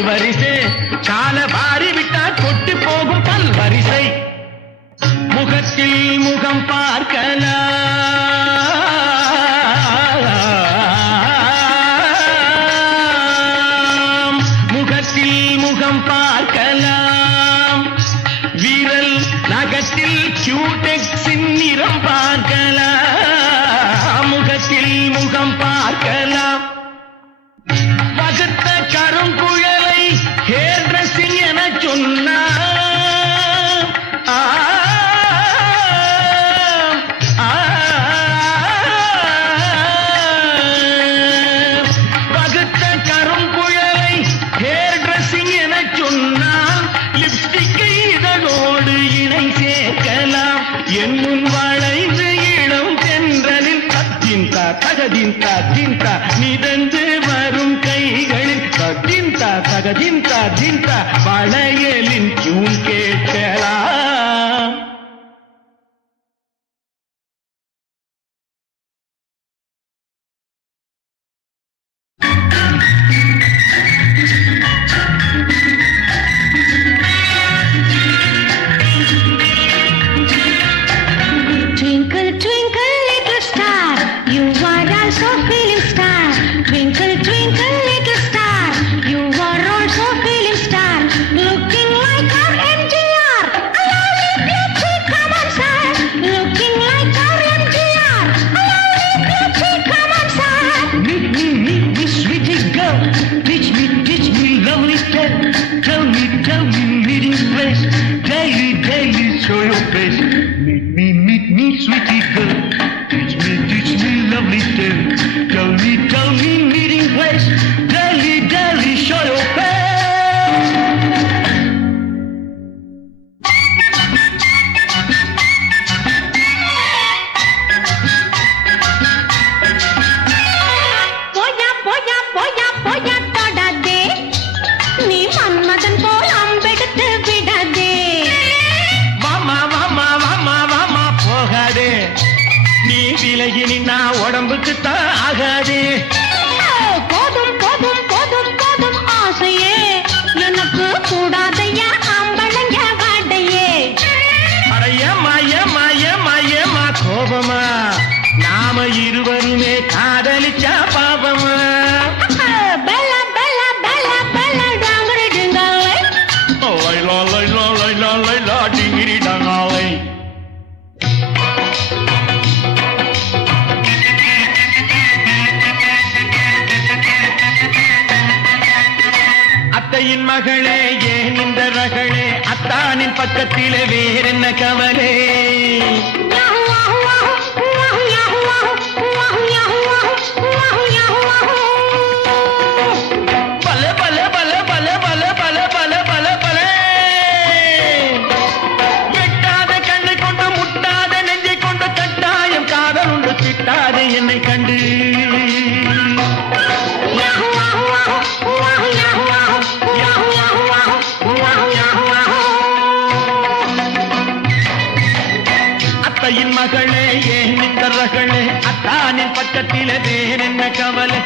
வரிசை. கால பாரி விட்டால் கொட்டி போகும் பல் வரிசை. முகத்தில் முகம் பார்க்கலாம். முகத்தில் முகம் பார்க்கலாம். விரல் நகத்தில் கியூடெக்ஸின் நிறம் பார்க்கலாம். என்னும் வளைந்து இளம் தென்றலில் தத்தின்தா தகதின்தா தின்தா மிதந்து வரும் கைகளில் தத்தின்தா தகதின்தா தின்தா வளையலின் டியூன் கேட்கலாம் பிழையினா உடம்புக்கு தான் ஆகாது. கோதையின் மகளே ஏன் இந்த ரகளே? அத்தானின் பக்கத்திலே வேறென்ன கவலே? என்னை கண்டு. அத்தையின் மகளே ஏன் இந்த ரகளே அத்தானின் பக்கத்திலே வேறென்ன கவலை